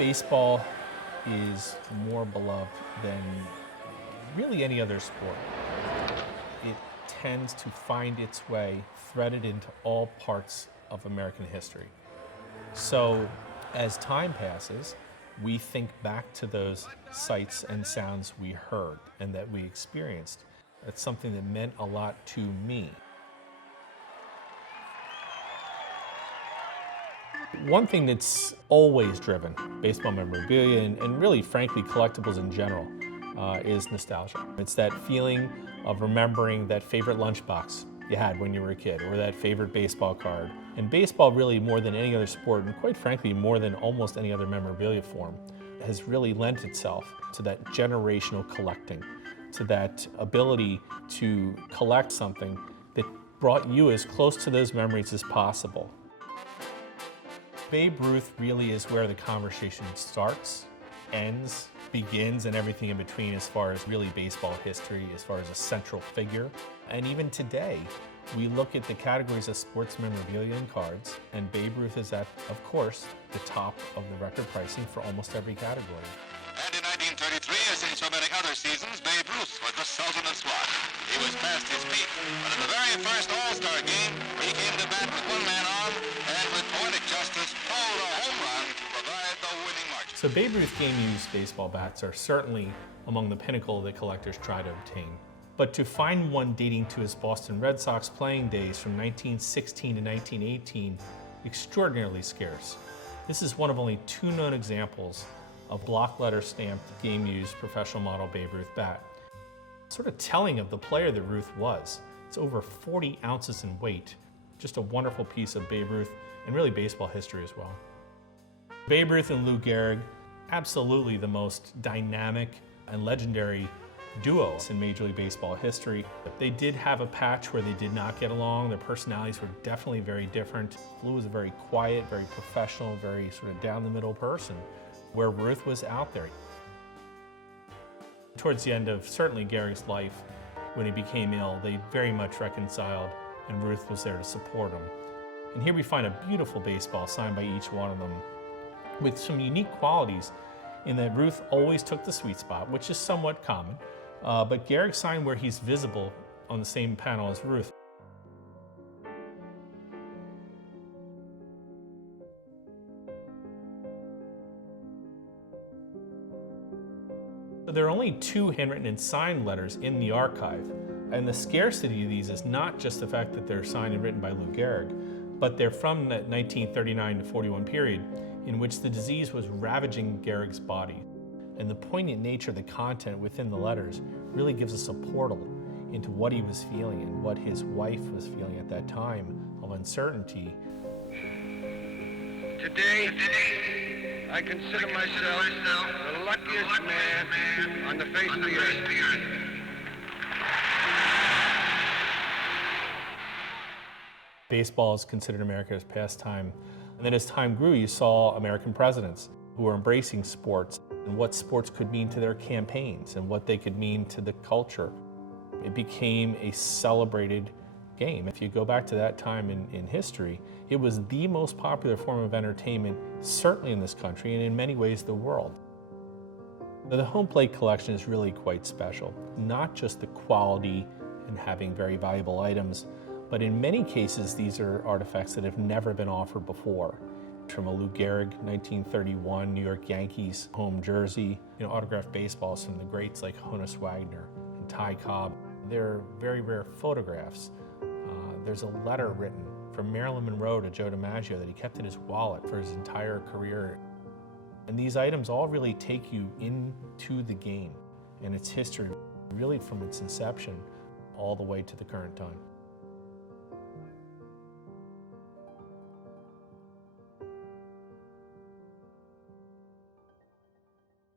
Baseball is more beloved than really any other sport. It tends to find its way threaded into all parts of American history. So as time passes, we think back to those sights and sounds we heard and that we experienced. That's something that meant a lot to me. One thing that's always driven baseball memorabilia and really, frankly, collectibles in general is nostalgia. It's that feeling of remembering that favorite lunchbox you had when you were a kid, or that favorite baseball card. And baseball, really more than any other sport, and quite frankly, more than almost any other memorabilia form, has really lent itself to that generational collecting, to that ability to collect something that brought you as close to those memories as possible. Babe Ruth really is where the conversation starts, ends, begins, and everything in between as far as really baseball history, as far as a central figure. And even today, we look at the categories of sports memorabilia and cards, and Babe Ruth is at, of course, the top of the record pricing for almost every category. And in 1933, as in so many other seasons, Babe Ruth was the Sultan of Swat. He was past his peak, but in the very first All-Star game, he came to bat with one man on, and with poetic justice, pulled a home run to provide the winning margin. So Babe Ruth game-used baseball bats are certainly among the pinnacle that collectors try to obtain. But to find one dating to his Boston Red Sox playing days from 1916 to 1918, extraordinarily scarce. This is one of only 2 known examples of block letter stamped game-used professional model Babe Ruth bat. Sort of telling of the player that Ruth was. It's over 40 ounces in weight. Just a wonderful piece of Babe Ruth and really baseball history as well. Babe Ruth and Lou Gehrig, absolutely the most dynamic and legendary duos in Major League Baseball history. They did have a patch where they did not get along. Their personalities were definitely very different. Lou was a very quiet, very professional, very sort of down the middle person, where Ruth was out there. Towards the end of certainly Gehrig's life, when he became ill, they very much reconciled, and Ruth was there to support him. And here we find a beautiful baseball signed by each one of them, with some unique qualities in that Ruth always took the sweet spot, which is somewhat common, but Gehrig signed where he's visible on the same panel as Ruth. There are only 2 handwritten and signed letters in the archive, and the scarcity of these is not just the fact that they're signed and written by Lou Gehrig, but they're from that 1939 to 41 period in which the disease was ravaging Gehrig's body. And the poignant nature of the content within the letters really gives us a portal into what he was feeling and what his wife was feeling at that time of uncertainty. Today, I consider myself the luckiest man on the face of the earth. Baseball is considered America's pastime. And then as time grew, you saw American presidents who were embracing sports and what sports could mean to their campaigns and what they could mean to the culture. It became a celebrated game. If you go back to that time in history, it was the most popular form of entertainment, certainly in this country and in many ways the world. The home plate collection is really quite special, not just the quality and having very valuable items, but in many cases, these are artifacts that have never been offered before. From a Lou Gehrig 1931 New York Yankees home jersey, autographed baseballs from the greats like Honus Wagner and Cobb. They're very rare photographs. There's a letter written from Marilyn Monroe to Joe DiMaggio that he kept in his wallet for his entire career. And these items all really take you into the game and its history, really from its inception all the way to the current time.